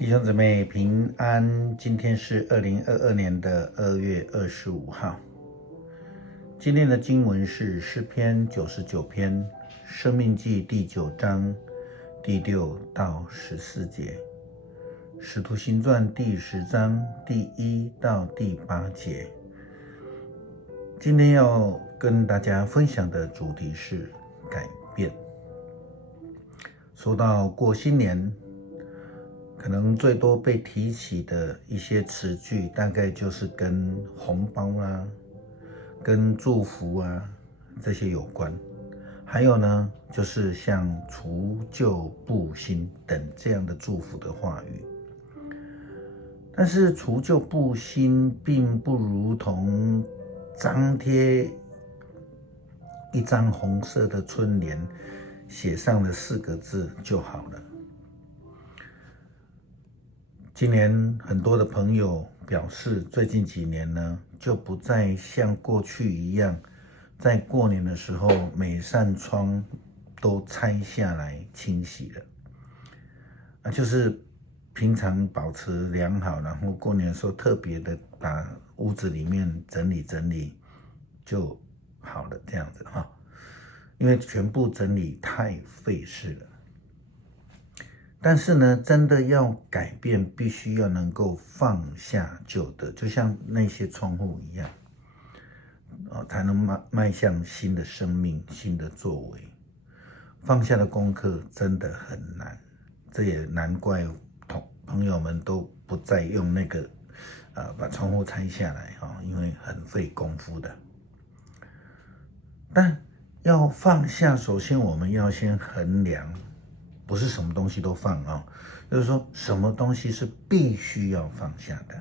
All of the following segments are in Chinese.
弟兄姊妹平安，今天是2022年的2月25号。今天的经文是诗篇99篇，申命记第9章第6到14节，使徒行传第10章第1到第8节。今天要跟大家分享的主题是改变。说到过新年，可能最多被提起的一些词句，大概就是跟红包啊、跟祝福啊这些有关。还有呢，就是像除旧布新等这样的祝福的话语。但是除旧布新并不如同张贴一张红色的春联，写上了4个字就好了。今年很多的朋友表示，最近几年呢，就不再像过去一样，在过年的时候每扇窗都拆下来清洗了，就是平常保持良好，然后过年的时候特别的把屋子里面整理整理就好了，这样子哈。因为全部整理太费事了。但是呢，真的要改变，必须要能够放下旧的，就像那些窗户一样，才能迈向新的生命、新的作为。放下的功课真的很难，这也难怪朋友们都不再用那个把窗户拆下来因为很费功夫的。但要放下，首先我们要先衡量。不是什么东西都放就是说什么东西是必须要放下的，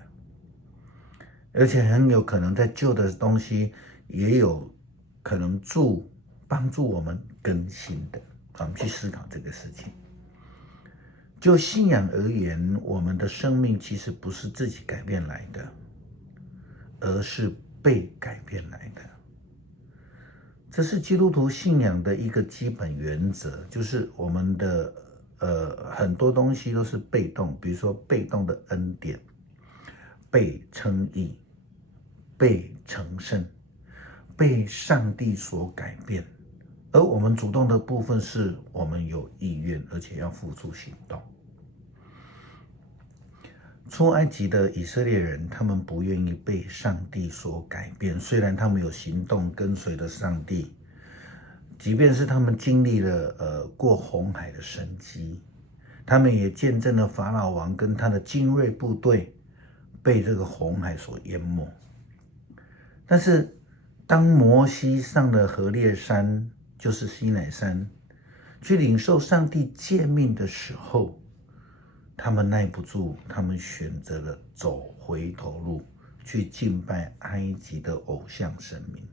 而且很有可能在旧的东西也有可能帮助我们更新的。我们去思考这个事情。就信仰而言，我们的生命其实不是自己改变来的，而是被改变来的。这是基督徒信仰的一个基本原则，就是我们的很多东西都是被动，比如说被动的恩典、被称义、被成圣、被上帝所改变，而我们主动的部分是我们有意愿，而且要付出行动。出埃及的以色列人，他们不愿意被上帝所改变，虽然他们有行动跟随了上帝，即便是他们经历了过红海的神迹，他们也见证了法老王跟他的精锐部队被这个红海所淹没。但是当摩西上了何烈山，就是西乃山，去领受上帝诫命的时候，他们耐不住，他们选择了走回头路，去敬拜埃及的偶像神明。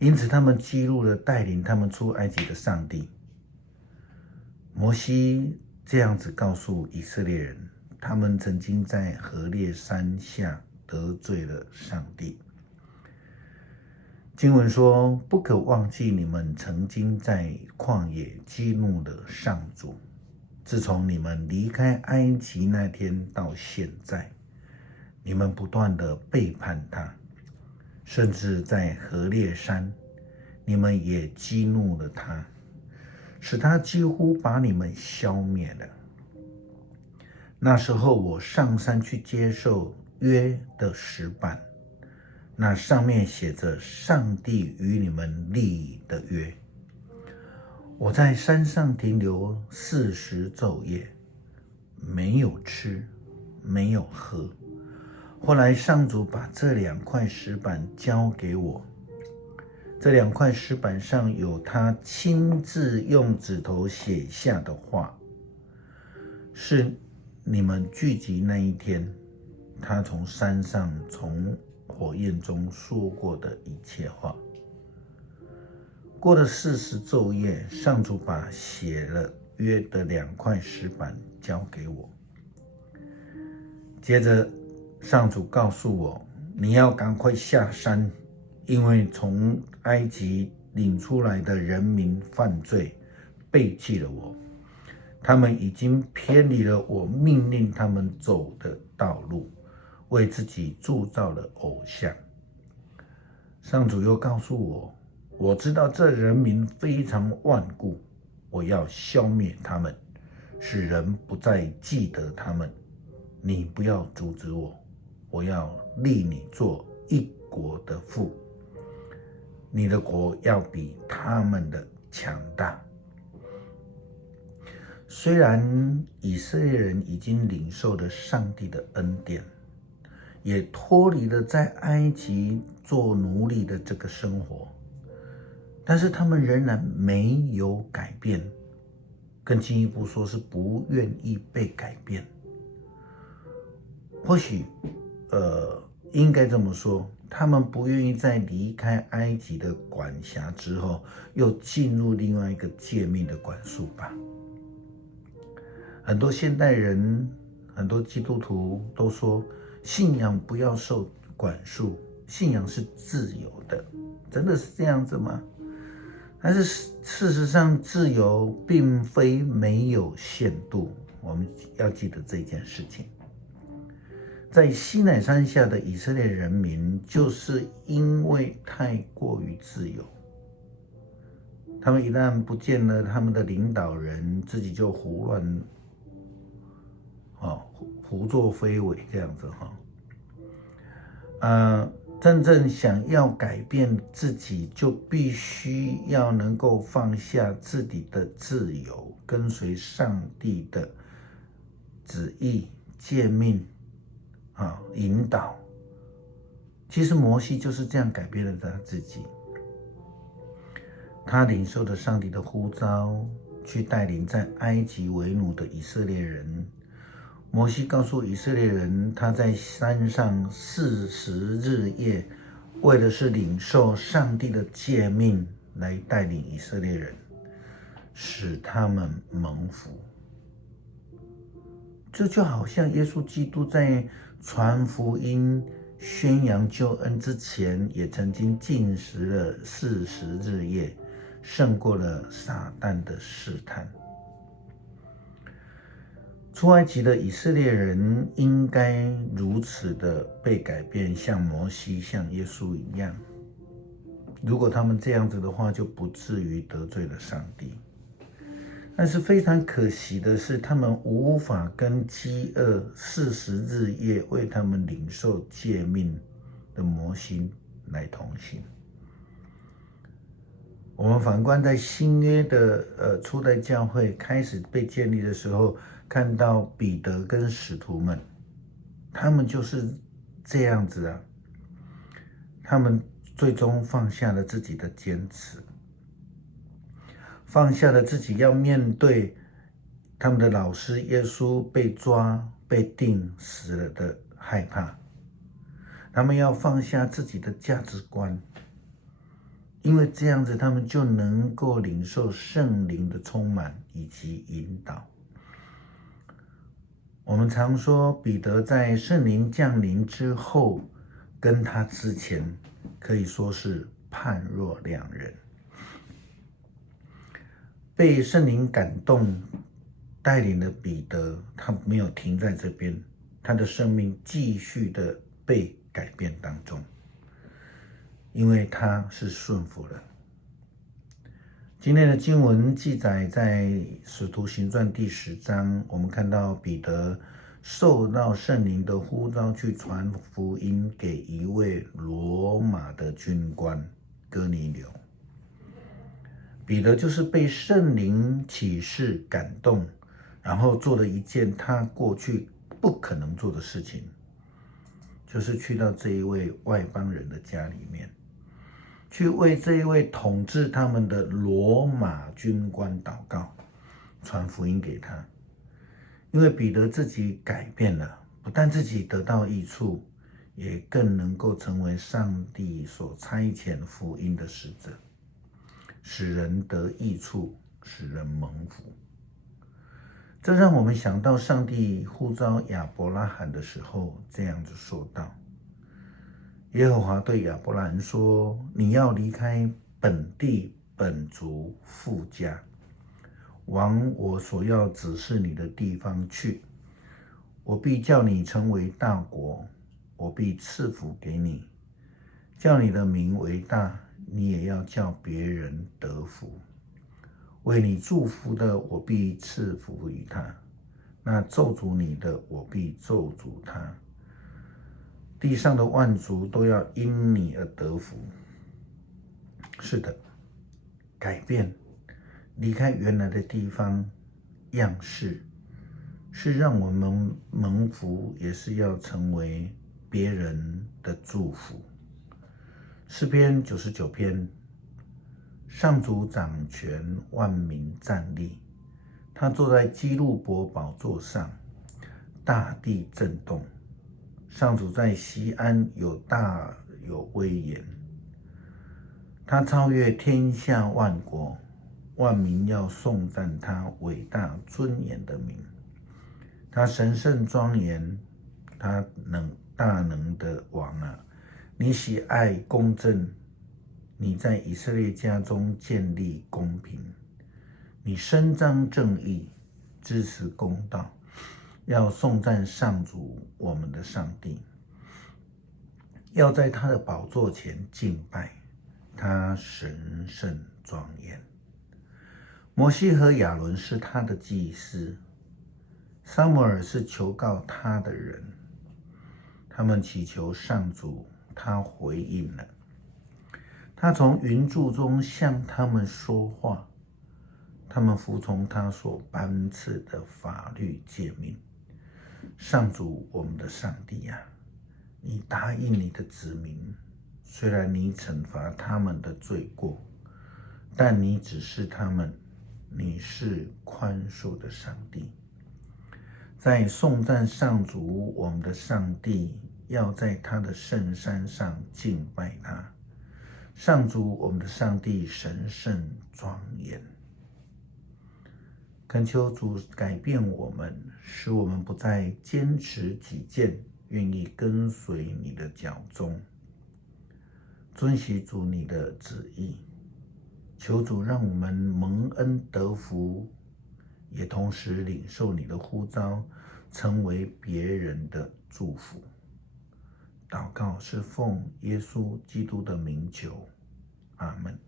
因此他们激怒了带领他们出埃及的上帝。摩西这样子告诉以色列人，他们曾经在何烈山下得罪了上帝。经文说，不可忘记你们曾经在旷野激怒了上主，自从你们离开埃及那天到现在，你们不断的背叛他，甚至在何烈山，你们也激怒了他，使他几乎把你们消灭了。那时候我上山去接受约的石板，那上面写着上帝与你们立的约。我在山上停留40昼夜，没有吃，没有喝。后来上主把这2块石板交给我，这2块石板上有他亲自用指头写下的话，是你们聚集那一天，他从山上从火焰中说过的一切话。过了40昼夜，上主把写了约的2块石板交给我。接着上主告诉我，你要赶快下山，因为从埃及领出来的人民犯罪，背弃了我。他们已经偏离了我命令他们走的道路，为自己铸造了偶像。上主又告诉我，我知道这人民非常顽固，我要消灭他们，使人不再记得他们。你不要阻止我，我要立你做一国的父，你的国要比他们的强大。虽然以色列人已经领受了上帝的恩典，也脱离了在埃及做奴隶的这个生活，但是他们仍然没有改变，更进一步说是不愿意被改变。或许应该这么说，他们不愿意在离开埃及的管辖之后，又进入另外一个诫命的管束吧。很多现代人，很多基督徒都说，信仰不要受管束，信仰是自由的。真的是这样子吗？但是事实上，自由并非没有限度，我们要记得这件事情。在西乃山下的以色列人民，就是因为太过于自由，他们一旦不见了他们的领导人，自己就胡乱胡作非为这样子真正想要改变自己，就必须要能够放下自己的自由，跟随上帝的旨意、诫命引导。其实摩西就是这样改变了他自己，他领受了上帝的呼召，去带领在埃及为奴的以色列人。摩西告诉以色列人，他在山上40日夜，为的是领受上帝的诫命，来带领以色列人，使他们蒙福。这就好像耶稣基督在传福音、宣扬救恩之前，也曾经禁食了40日夜，胜过了撒旦的试探。出埃及的以色列人应该如此的被改变，像摩西、像耶稣一样。如果他们这样子的话，就不至于得罪了上帝。但是非常可惜的是，他们无法跟饥饿40日夜为他们领受诫命的摩西来同行。我们反观在新约的初代教会开始被建立的时候，看到彼得跟使徒们，他们就是这样子他们最终放下了自己的坚持，放下了自己要面对他们的老师耶稣被抓、被钉死了的害怕，他们要放下自己的价值观，因为这样子他们就能够领受圣灵的充满以及引导。我们常说彼得在圣灵降临之后，跟他之前可以说是判若两人。被圣灵感动带领的彼得，他没有停在这边，他的生命继续的被改变当中，因为他是顺服了。今天的经文记载在使徒行传第10章，我们看到彼得受到圣灵的呼召去传福音给一位罗马的军官哥尼流。彼得就是被圣灵启示感动，然后做了一件他过去不可能做的事情，就是去到这一位外邦人的家里面，去为这一位统治他们的罗马军官祷告，传福音给他。因为彼得自己改变了，不但自己得到益处，也更能够成为上帝所差遣福音的使者，使人得益处，使人蒙福。这让我们想到上帝呼召亚伯拉罕的时候这样子说道：耶和华对亚伯兰说，你要离开本地本族父家，往我所要指示你的地方去。我必叫你成为大国，我必赐福给你，叫你的名为大，你也要叫别人得福。为你祝福的，我必赐福于他；那咒诅你的，我必咒诅他。地上的万族都要因你而得福。是的，改变，离开原来的地方样式，是让我们蒙福，也是要成为别人的祝福。诗篇99篇，上主掌权，万民站立。他坐在基路伯宝座上，大地震动。上主在锡安有大有威严。他超越天下万国，万民要颂赞他伟大尊严的名。他神圣庄严，他大能的王啊！你喜爱公正，你在以色列家中建立公平，你伸张正义，支持公道，要颂赞上主我们的上帝，要在他的宝座前敬拜，他神圣庄严。摩西和亚伦是他的祭司，撒母耳是求告他的人，他们祈求上主，他回应了。他从云柱中向他们说话，他们服从他所颁赐的法律诫命。上主我们的上帝呀，你答应你的子民，虽然你惩罚他们的罪过，但你指示他们，你是宽恕的上帝。在颂赞上主我们的上帝，要在他的圣山上敬拜他。上主我们的上帝神圣庄严。恳求主改变我们，使我们不再坚持己见，愿意跟随你的脚踪，遵行主你的旨意。求主让我们蒙恩得福，也同时领受你的呼召，成为别人的祝福。祷告是奉耶稣基督的名求，阿们。